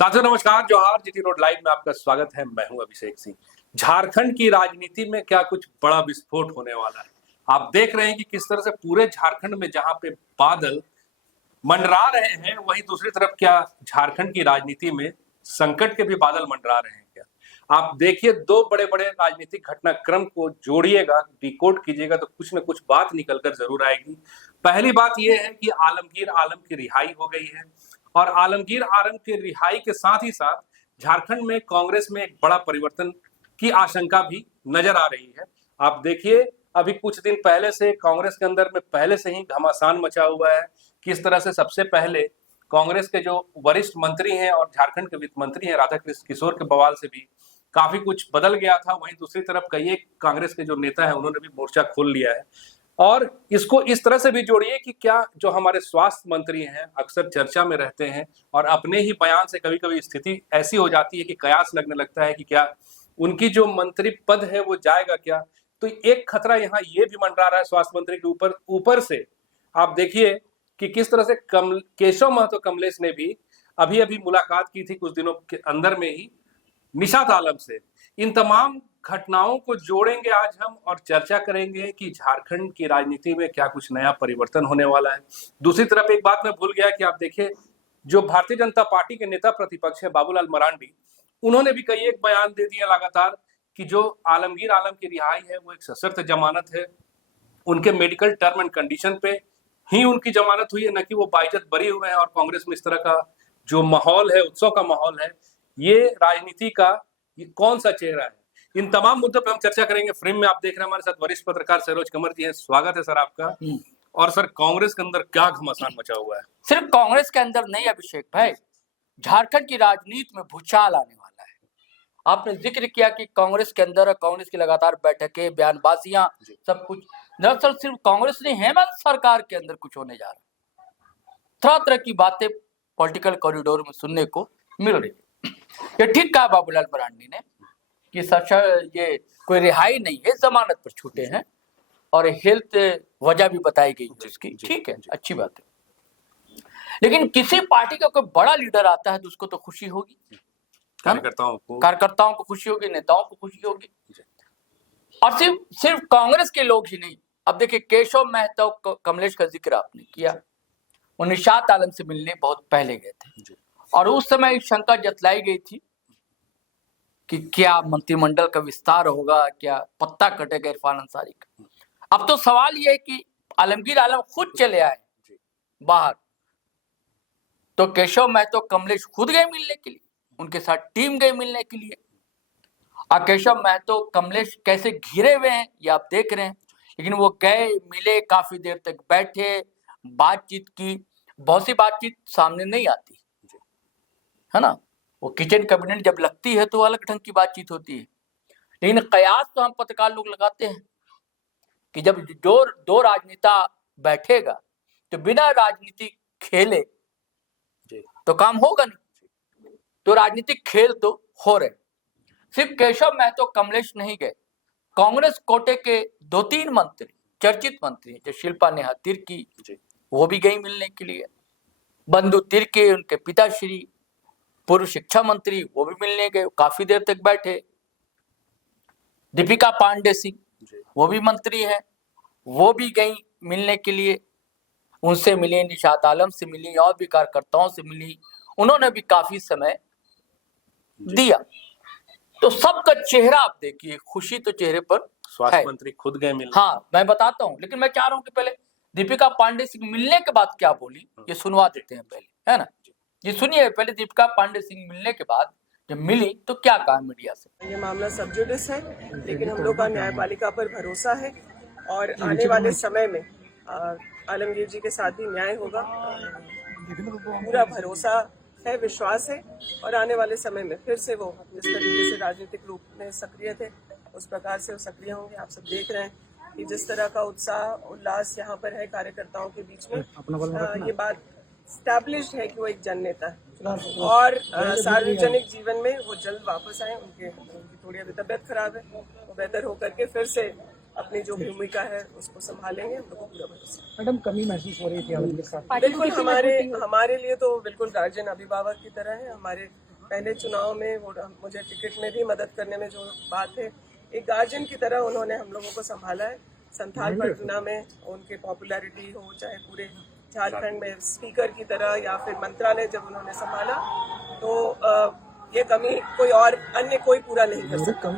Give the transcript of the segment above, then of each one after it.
साथियों नमस्कार, जोहार। जीटी रोड लाइव में आपका स्वागत है। मैं हूं अभिषेक सिंह। झारखंड की राजनीति में क्या कुछ बड़ा विस्फोट होने वाला है। आप देख रहे हैं कि किस तरह से पूरे झारखंड में जहां पे बादल मंडरा रहे हैं, वहीं दूसरी तरफ क्या झारखंड की राजनीति में संकट के भी बादल मंडरा रहे हैं। क्या आप देखिए, दो बड़े बड़े राजनीतिक घटनाक्रम को जोड़िएगा, डिकोड कीजिएगा तो कुछ न कुछ बात निकलकर जरूर आएगी। पहली बात यह है कि आलमगीर आलम की रिहाई हो गई है और आलमगीर आलम की रिहाई के साथ ही साथ झारखंड में कांग्रेस में एक बड़ा परिवर्तन की आशंका भी नजर आ रही है। आप देखिए, अभी कुछ दिन पहले से कांग्रेस के अंदर में पहले से ही घमासान मचा हुआ है। किस तरह से सबसे पहले कांग्रेस के जो वरिष्ठ मंत्री हैं और झारखंड के वित्त मंत्री हैं राधा कृष्ण किशोर के बवाल से भी काफी कुछ बदल गया था। वहीं दूसरी तरफ कई एक कांग्रेस के जो नेता है उन्होंने भी मोर्चा खोल लिया है। और इसको इस तरह से भी जोड़िए कि क्या जो हमारे स्वास्थ्य मंत्री हैं अक्सर चर्चा में रहते हैं और अपने ही बयान से कभी कभी स्थिति ऐसी हो जाती है कि कयास लगने लगता है कि क्या उनकी जो मंत्री पद है वो जाएगा क्या। तो एक खतरा यहाँ ये भी मंडरा रहा है स्वास्थ्य मंत्री के ऊपर से। आप देखिए कि किस तरह से केशव महतो कमलेश ने भी अभी अभी मुलाकात की थी कुछ दिनों के अंदर में ही निशात आलम से। इन तमाम घटनाओं को जोड़ेंगे आज हम और चर्चा करेंगे कि झारखंड की राजनीति में क्या कुछ नया परिवर्तन होने वाला है। दूसरी तरफ एक बात मैं भूल गया कि आप देखिए, जो भारतीय जनता पार्टी के नेता प्रतिपक्ष है बाबूलाल मरांडी, उन्होंने भी कई एक बयान दे दिया लगातार कि जो आलमगीर आलम की रिहाई है वो एक सशर्त जमानत है। उनके मेडिकल टर्म एंड कंडीशन पे ही उनकी जमानत हुई है, न कि वो बाइज्जत बरी हुए हैं। और कांग्रेस में इस तरह का जो माहौल है, उत्सव का माहौल है, ये राजनीति का ये कौन सा चेहरा है। इन तमाम मुद्दों पर हम चर्चा करेंगे। फ्रेम में आप देख रहे हैं हमारे साथ वरिष्ठ पत्रकार सरोज कंवर जी हैं। स्वागत है सर आपका। और सर, कांग्रेस के अंदर क्या घमासान मचा हुआ है? सिर्फ कांग्रेस के अंदर नहीं अभिषेक भाई, झारखंड की राजनीति में भूचाल आने वाला है। आपने जिक्र किया कि कांग्रेस के अंदर कांग्रेस की लगातार बैठकें, बयानबाजियां, सब कुछ। दरअसल सिर्फ कांग्रेस नहीं, हेमंत सरकार के अंदर कुछ होने जा रहा है। तरह तरह की बातें पॉलिटिकल कॉरिडोर में सुनने को मिल रही है। ये ठीक कहा बाबूलाल मरांडी ने कि सच ये कोई रिहाई नहीं है, जमानत पर छूटे हैं और हेल्थ वजह भी बताई गई उसकी। ठीक है, अच्छी बात है। लेकिन किसी पार्टी का कोई बड़ा लीडर आता है तो उसको तो खुशी होगी, कार्यकर्ताओं को खुशी होगी, नेताओं को खुशी होगी। और सिर्फ कांग्रेस के लोग ही नहीं। अब देखिए, केशव महतो कमलेश का जिक्र आपने किया, वो निशात आलम से मिलने बहुत पहले गए थे और उस समय शंका जतलाई गई थी कि क्या मंत्रिमंडल का विस्तार होगा, क्या पत्ता कटेगा इरफान अंसारी का। अब तो सवाल यह है कि आलमगीर आलम खुद चले आए बाहर, तो केशव महतो कमलेश खुद गए मिलने के लिए, उनके साथ टीम गई मिलने के लिए। और केशव महतो कमलेश कैसे घिरे हुए हैं ये आप देख रहे हैं। लेकिन वो गए, मिले, काफी देर तक बैठे, बातचीत की। बहुत सी बातचीत सामने नहीं आती है ना। वो किचन कैबिनेट जब लगती है तो अलग ढंग की बातचीत होती है। लेकिन कयास तो हम पत्रकार लोग लगाते हैं कि जब दो राजनेता बैठेगा तो बिना राजनीति खेले तो काम होगा नहीं। तो राजनीतिक खेल तो हो रहे। सिर्फ केशव महतो कमलेश नहीं गए, कांग्रेस कोटे के 2-3 मंत्री, चर्चित मंत्री जो शिल्पा नेहा तिर्की, वो भी गई मिलने के लिए। बंधु तिर्की, उनके पिताश्री पूर्व शिक्षा मंत्री, वो भी मिलने गए, काफी देर तक बैठे। दीपिका पांडे सिंह, वो भी मंत्री हैं, वो भी गई मिलने के लिए। उनसे मिली, निशात आलम से मिली और भी कार्यकर्ताओं से मिली। उन्होंने भी काफी समय दिया। तो सबका चेहरा आप देखिए, खुशी तो चेहरे पर। स्वास्थ्य मंत्री खुद गए मिलने। हाँ, मैं बताता हूँ, लेकिन मैं चाह रहा हूँ कि पहले दीपिका पांडे सिंह मिलने के बाद क्या बोली ये सुनवा देते हैं पहले, है ना। ये सुनिए पहले, दीपिका पांडे सिंह मिलने के बाद जब मिली तो क्या कहा मीडिया से। ये मामला सब जुडिस है, लेकिन हम लोग का न्यायपालिका पर भरोसा है और आने वाले समय में आलमगीर जी के साथ भी न्याय होगा। पूरा भरोसा है, विश्वास है। और आने वाले समय में फिर से वो जिस तरीके से राजनीतिक रूप में सक्रिय थे उस प्रकार से वो सक्रिय होंगे। आप सब देख रहे हैं कि जिस तरह का उत्साह उल्लास यहाँ पर है कार्यकर्ताओं के बीच में, ये बात स्टैब्लिश्ड है कि वो एक जननेता है और सार्वजनिक जीवन में वो जल्द वापस आए। उनकी थोड़ी अभी तबीयत खराब है, वो बेहतर होकर के फिर से अपनी जो भूमिका है उसको संभालेंगे। हम लोग को पूरा भरोसा। मैडम, कमी महसूस हो रही थी आपके साथ? बिल्कुल, हमारे लिए तो बिल्कुल गार्जियन अभिभावक की तरह है। हमारे पहले चुनाव में वो मुझे टिकट में भी मदद करने में जो बात है, एक गार्जियन की तरह उन्होंने हम लोगों को संभाला है। संथाल परगना में उनकी पॉपुलैरिटी हो, चाहे पूरे झारखंड में स्पीकर की तरह या फिर मंत्रालय जब उन्होंने संभाला, तो ये कमी कोई और अन्य कोई पूरा नहीं कर सकता।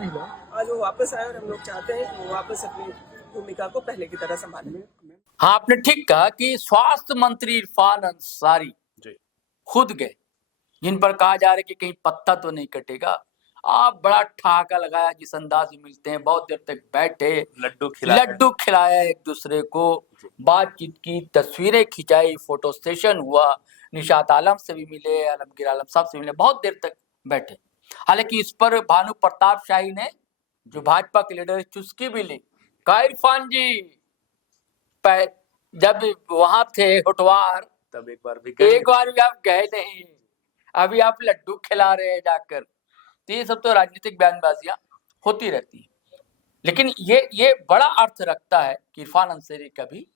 आज वो वापस आए और हम लोग चाहते हैं कि वो वापस अपनी भूमिका को पहले की तरह संभालें। हाँ, आपने ठीक कहा कि स्वास्थ्य मंत्री इरफान अंसारी खुद गए, जिन पर कहा जा रहा है कि कहीं पत्ता तो नहीं कटेगा। आप बड़ा ठहाका लगाया, जिस अंदाज में मिलते हैं, बहुत देर तक बैठे, लड्डू खिलाया एक दूसरे को, बातचीत की, तस्वीरें खिंचाई, फोटो सेशन हुआ, निशात आलम से भी मिले, आलमगीर आलम साहब से मिले, बहुत देर तक बैठे। हालांकि इस पर भानु प्रताप शाही ने, जो भाजपा के लीडर, चुस्की भी ली। कहा इरफान जी जब वहां थे होटवार, तब एक बार भी आप गए नहीं, अभी आप लड्डू खिला रहे हैं जाकर। तो ये सब तो राजनीतिक बयानबाजियां होती रहती है, लेकिन ये बड़ा अर्थ रखता है कि इरफान अंसारी का भी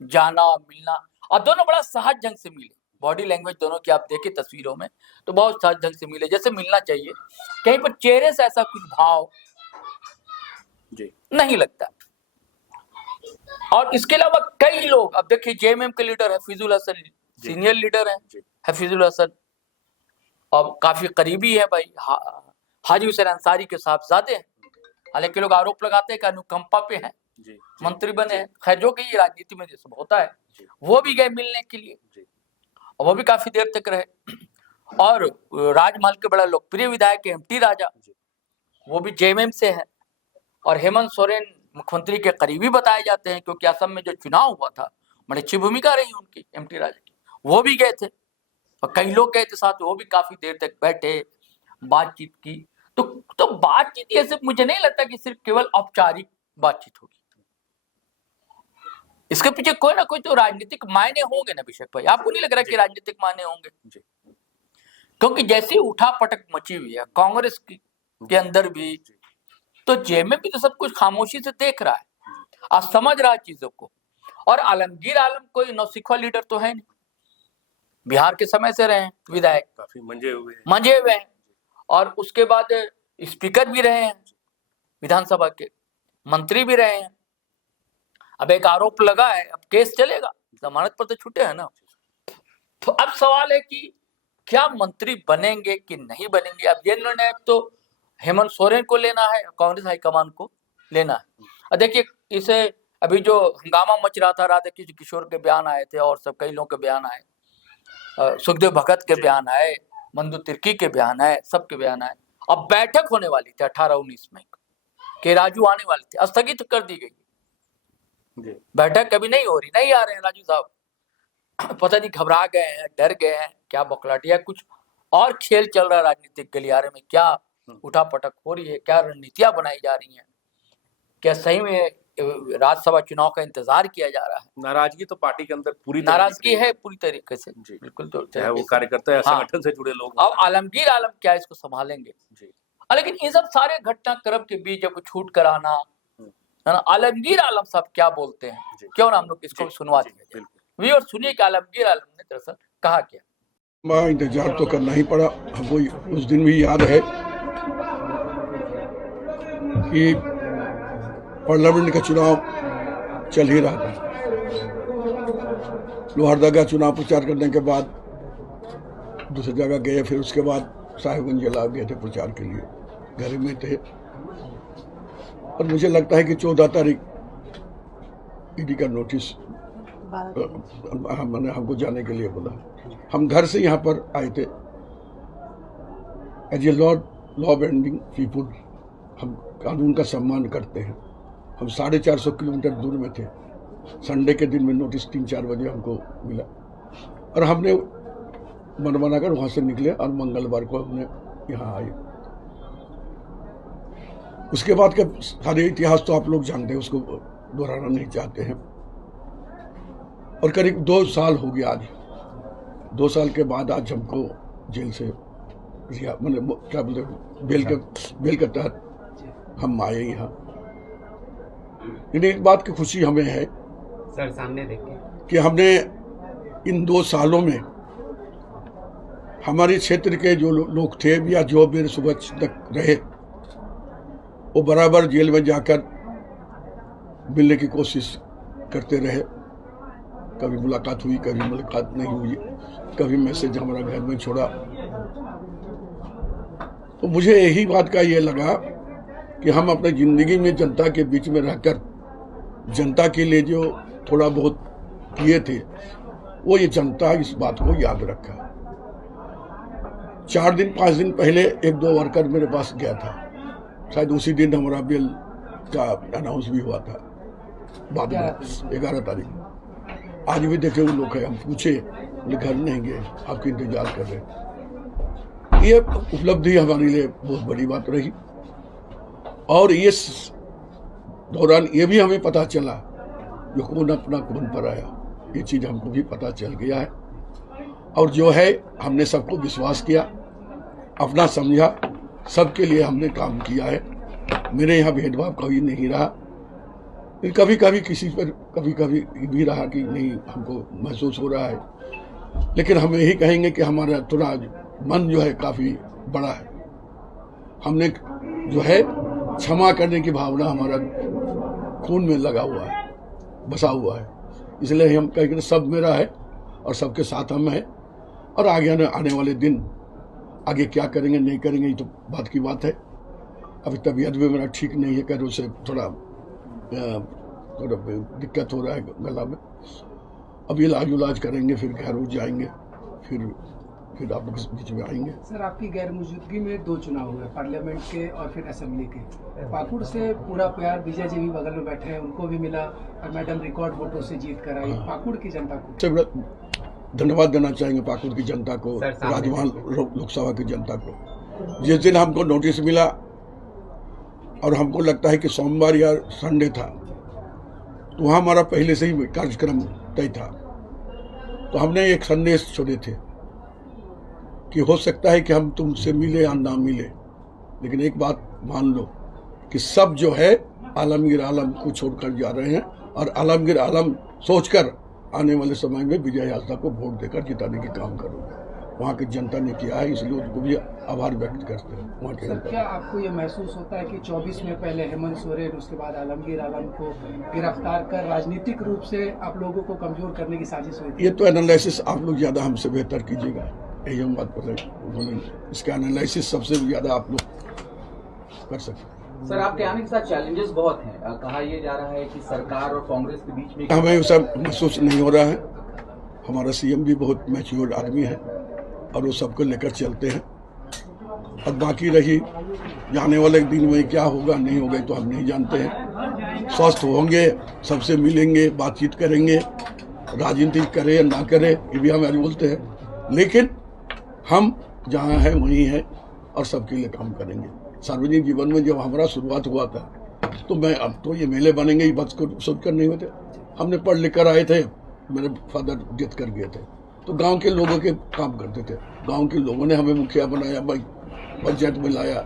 जाना मिलना, और दोनों बड़ा सहज ढंग से मिले। बॉडी लैंग्वेज दोनों की आप देखें तस्वीरों में तो बहुत सहज ढंग से मिले, जैसे मिलना चाहिए। कहीं पर चेहरे से ऐसा कुछ भाव नहीं लगता। और इसके अलावा कई लोग, अब देखिए जेएमएम के leader Hafizul Hasan, senior leader हैं हफीजुल हसन, और काफी करीबी है भाई हाजी हुसैन अंसारी के साहबजादे हैं। हालांकि लोग आरोप लगाते हैं कि अनुकंपा पे हैं, मंत्री बने हैं। खैर, जो कि ये राजनीति में जैसे होता है, वो भी गए मिलने के लिए, और वो भी काफी देर तक रहे। और राजमहल के बड़ा लोकप्रिय विधायक एमटी राजा, वो भी जेएमएम से है। और हेमंत सोरेन मुख्यमंत्री के करीबी बताए जाते हैं, क्योंकि असम में जो चुनाव हुआ था, बड़ी अच्छी भूमिका रही उनकी एमटी राजा की, वो भी गए थे। और कई लोग गए थे साथ, वो भी काफी देर तक बैठे, बातचीत की। तो बातचीत ये सिर्फ, मुझे नहीं लगता कि सिर्फ केवल औपचारिक बातचीत होगी, इसके पीछे कोई ना कोई तो राजनीतिक मायने होंगे ना अभिषेक भाई। आपको नहीं लग रहा कि राजनीतिक मायने होंगे? क्योंकि जैसी उठा पटक मची हुई है कांग्रेस के अंदर भी, तो जेएमएम भी तो सब कुछ खामोशी से देख रहा है और समझ रहा है चीजों को। और आलमगीर आलम कोई नौसिखवा लीडर तो है नहीं, बिहार के समय से रहे हैं विधायक, काफी मंजे हुए हैं, और उसके बाद स्पीकर भी रहे हैं विधानसभा के, मंत्री भी रहे हैं। अब एक आरोप लगा है, अब केस चलेगा, जमानत पर तो छूटे हैं ना। तो अब सवाल है कि क्या मंत्री बनेंगे कि नहीं बनेंगे। अब ये निर्णय तो हेमंत सोरेन को लेना है, कांग्रेस हाईकमान को लेना है। और देखिए, इसे अभी जो हंगामा मच रहा था, राधा किशोर के बयान आए थे, और सब कई लोगों के बयान आए, सुखदेव भगत के बयान आए, मंदू तिर्की के बयान आए, सबके बयान आए। अब बैठक होने वाली थी 18-19 मई को, के राजू आने वाले थे, स्थगित कर दी गई। बैठक कभी नहीं हो रही, नहीं आ रहे हैं राजू साहब, पता नहीं घबरा गए हैं, डर गए हैं, क्या बौखलाहट, कुछ और खेल चल रहा है राजनीतिक गलियारे में, क्या उठापटक हो रही है, क्या रणनीतियां बनाई जा रही हैं, क्या सही में राज्यसभा चुनाव का इंतजार किया जा रहा है। नाराजगी तो पार्टी के अंदर पूरी नाराजगी है पूरी तरीके से, बिल्कुल, तो चाहे वो कार्यकर्ता या संगठन से जुड़े लोग। अब आलमगीर आलम क्या इसको संभालेंगे? लेकिन इन सब सारे घटनाक्रम के बीच जब छूट कर आना है ना, आलमगीर आलम साहब क्या बोलते हैं, क्यों ना हम लोग इसको सुनवा दिया जाए। और सुनिए कि आलमगीर आलम ने दरअसल कहा क्या। इंतजार तो करना ही पड़ा हमको। उस दिन भी याद है कि पार्लियामेंट का चुनाव चल ही रहा था। लोहरदगा चुनाव प्रचार करने के बाद दूसरी जगह गए, फिर उसके बाद साहिबगंज जिला गए थे प्रचार के लिए, घर में थे। और मुझे लगता है कि 14 तारीख ईडी का नोटिस मैंने हमको जाने के लिए बोला। हम घर से यहाँ पर आए थे as a law bending people. हम कानून का सम्मान करते हैं। हम 450 किलोमीटर दूर में थे। संडे के दिन में नोटिस 3-4 बजे हमको मिला और हमने मन बनाकर वहाँ से निकले और मंगलवार को हमने यहाँ आए। उसके बाद का सारे इतिहास तो आप लोग जानते हैं, उसको दोहराना नहीं चाहते हैं। और करीब 2 साल हो गया आज। 2 साल के बाद आज हमको जेल से मैंने क्या बोलते बेल के तहत हम आए यहाँ। एक बात की खुशी हमें है सर सामने देखिए कि हमने इन 2 सालों में हमारे क्षेत्र के जो लोग थे या जो मेरे शुभचिंतक रहे, वो बराबर जेल में जाकर मिलने की कोशिश करते रहे। कभी मुलाकात हुई, कभी मुलाकात नहीं हुई, कभी मैसेज हमारा घर में छोड़ा। तो मुझे यही बात का ये लगा कि हम अपने ज़िंदगी में जनता के बीच में रहकर जनता के लिए जो थोड़ा बहुत किए थे, वो ये जनता इस बात को याद रखा। 4 दिन 5 दिन पहले 1-2 वर्कर मेरे पास गया था, शायद उसी दिन हमारा बिल का अनाउंस भी हुआ था बाद में 11 तारीख। आज भी देखे वो लोग हैं, हम पूछे, बोले घर नहीं गए, आपका इंतजार कर रहे। ये उपलब्धि हमारे लिए बहुत बड़ी बात रही। और इस दौरान ये भी हमें पता चला जो कौन अपना कौन पराया, ये चीज़ हमको भी पता चल गया है। और जो है हमने सबको विश्वास किया, अपना समझा, सबके लिए हमने काम किया है। मेरे यहाँ भेदभाव कभी नहीं रहा। कभी कभी किसी पर कभी कभी भी रहा कि नहीं, हमको महसूस हो रहा है, लेकिन हम यही कहेंगे कि हमारा थोड़ा मन जो है काफ़ी बड़ा है। हमने जो है क्षमा करने की भावना हमारा खून में लगा हुआ है, बसा हुआ है। इसलिए हम कहेंगे सब मेरा है और सबके साथ हम हैं। और आगे आने वाले दिन आगे क्या करेंगे नहीं करेंगे, ये तो बात की बात है। अभी तबीयत भी मेरा ठीक नहीं है, कर उसे थोड़ा दिक्कत हो रहा है गला में। अब इलाज करेंगे, फिर घर जाएंगे, फिर आप लोग बीच में आएंगे। सर, आपकी गैर मौजूदगी में 2 चुनाव हुए, पार्लियामेंट के और फिर असेंबली के। पाकुड़ से पूरा प्यार विजय जी भी बगल में बैठे हैं, उनको भी मिला और मैडम रिकॉर्ड वोटों से जीत कर आई। पाकुड़ की जनता को धन्यवाद देना चाहेंगे, पाकुड़ की जनता को, राजभवन लोकसभा की जनता को। जिस दिन हमको नोटिस मिला और हमको लगता है कि सोमवार या संडे था, तो वहाँ हमारा पहले से ही कार्यक्रम तय था। तो हमने एक संदेश छोड़े थे कि हो सकता है कि हम तुमसे मिले या ना मिले, लेकिन एक बात मान लो कि सब जो है आलमगीर आलम को छोड़कर जा रहे हैं और आलमगीर आलम सोचकर आने वाले समय में विजय यात्रा को वोट देकर जिताने की काम करूँगा। वहाँ की जनता ने किया है, इसलिए उनको भी आभार व्यक्त करते हैं वहाँ के जनता। क्या आपको ये महसूस होता है कि 24 में पहले हेमंत सोरेन, उसके बाद आलमगीर आलम को गिरफ्तार कर राजनीतिक रूप से आप लोगों को कमजोर करने की साजिश हुई? ये तो एनालिसिस आप लोग ज़्यादा हमसे बेहतर कीजिएगा, यही हम बात बोलेंगे। इसका एनालिसिस सबसे ज़्यादा आप लोग कर सकते हैं। सर, आपके आने के साथ चैलेंजेस बहुत हैं। कहा यह जा रहा है कि सरकार और कांग्रेस के बीच में हमें सब महसूस नहीं हो रहा है। हमारा सीएम भी बहुत मैच्योर आदमी है और वो सबको लेकर चलते हैं। और बाकी रही जाने वाले दिन में क्या होगा नहीं होगा तो हम नहीं जानते हैं। स्वस्थ होंगे, सबसे मिलेंगे, बातचीत करेंगे, राजनीति करें या ना करें ये भी हम आज बोलते हैं, लेकिन हम जहाँ हैं वहीं हैं और सबके लिए काम करेंगे। सार्वजनिक जीवन में जब हमारा शुरुआत हुआ था तो मैं अब तो ये मेले बनेंगे ये बात को सोच कर नहीं होते। हमने पढ़ लिख कर आए थे, मेरे फादर डेथ कर गए थे, तो गांव के लोगों के काम करते थे। गांव के लोगों ने हमें मुखिया बनाया, भाई पंचायत में लाया,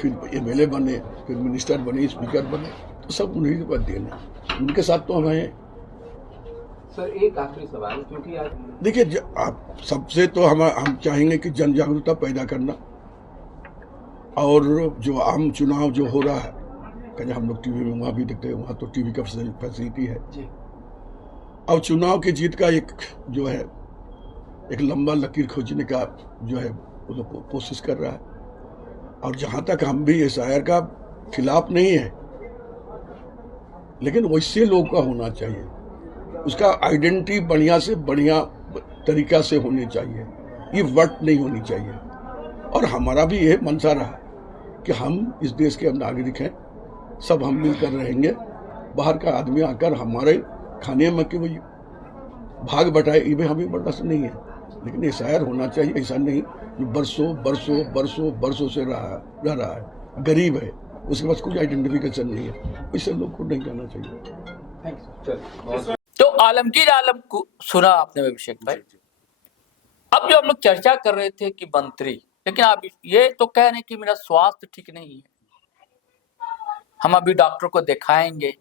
फिर एमएलए बने, फिर मिनिस्टर बने, स्पीकर बने, तो सब उन्हीं के बाद देना, उनके साथ तो हमें। सर, एक आखिरी सवाल, क्योंकि आज देखिए आप सबसे तो हम चाहेंगे कि जन जागरूकता पैदा करना, और जो आम चुनाव जो हो रहा है, कहीं हम लोग टीवी में वहाँ भी देखते हैं, वहाँ तो टीवी का फैसिलिटी है जी। अब चुनाव की जीत का एक जो है एक लंबा लकीर खोजने का जो है वो लोग कोशिश कर रहा है। और जहाँ तक हम भी एसआईआर का खिलाफ नहीं है, लेकिन वैसे लोगों का होना चाहिए, उसका आइडेंटिटी बढ़िया से बढ़िया तरीका से होनी चाहिए, ये वट नहीं होनी चाहिए। और हमारा भी ये मंशा रहा कि हम इस देश के नागरिक हैं, सब हम मिलकर रहेंगे। बाहर का आदमी आकर हमारे खाने में कि वही भाग बटाए, ये भी हमें बर्दाश्त नहीं है। लेकिन एसआईआर होना चाहिए, ऐसा नहीं कि बरसों से रह रहा है, गरीब है, उसके पास कुछ आइडेंटिफिकेशन नहीं है, ऐसे लोग को नहीं करना चाहिए। तो आलमगीर आलम को सुना आपने अभिषेक भाई। अब जो हम लोग चर्चा कर रहे थे कि मंत्री, लेकिन आप ये तो कह रहे हैं कि मेरा स्वास्थ्य ठीक नहीं है, हम अभी डॉक्टर को दिखाएंगे,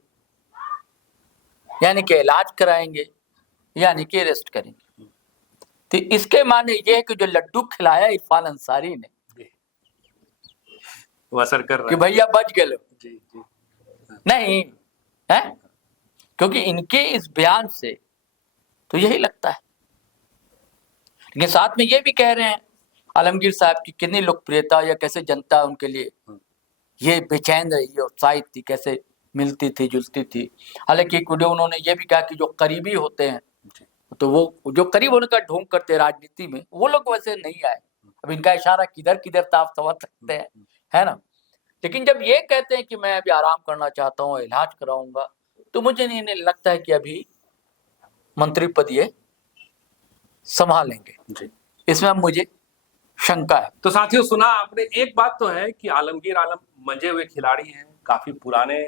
यानी कि इलाज कराएंगे, यानी कि रेस्ट करेंगे। तो इसके माने ये है कि जो लड्डू खिलाया इरफान अंसारी ने वो असर कर रहा कि है। भैया बच गए जी जी नहीं है, क्योंकि इनके इस बयान से तो यही लगता है। लेकिन साथ में ये भी कह रहे हैं आलमगीर साहब की कितनी लोकप्रियता या कैसे जनता उनके लिए ये बेचैन रही है, उत्साहित थी, कैसे मिलती थी जुलती थी। हालांकि एक वीडियो उन्होंने ये भी कहा कि जो करीबी होते हैं तो वो जो करीब होने का ढोंग करते हैं राजनीति में, वो लोग वैसे नहीं आए। अब इनका इशारा किधर किधर था आप समझ सकते हैं, है ना। लेकिन जब ये कहते हैं कि मैं अभी आराम करना चाहता हूँ, इलाज कराऊंगा, तो मुझे नहीं लगता है कि अभी मंत्री पद ये संभालेंगे। जी। इसमें मुझे शंका है। तो साथियों, सुना आपने, एक बात तो है कि आलमगीर आलम मंजे हुए खिलाड़ी हैं, काफी पुराने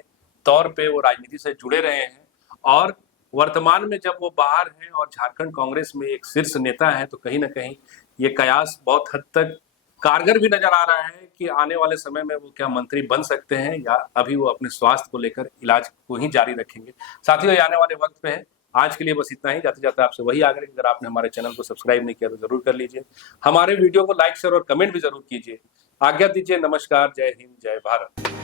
तौर पे वो राजनीति से जुड़े रहे हैं और वर्तमान में जब वो बाहर हैं और झारखंड कांग्रेस में एक शीर्ष नेता है, तो कहीं ना कहीं ये कयास बहुत हद तक कारगर भी नजर आ रहा है कि आने वाले समय में वो क्या मंत्री बन सकते हैं या अभी वो अपने स्वास्थ्य को लेकर इलाज को ही जारी रखेंगे। साथियों, ये आने वाले वक्त पे है। आज के लिए बस इतना ही। जाते जाते आपसे वही आग्रह, अगर आपने हमारे चैनल को सब्सक्राइब नहीं किया तो जरूर कर लीजिए। हमारे वीडियो को लाइक शेयर और कमेंट भी जरूर कीजिए। आज्ञा दीजिए। नमस्कार, जय हिंद, जय भारत।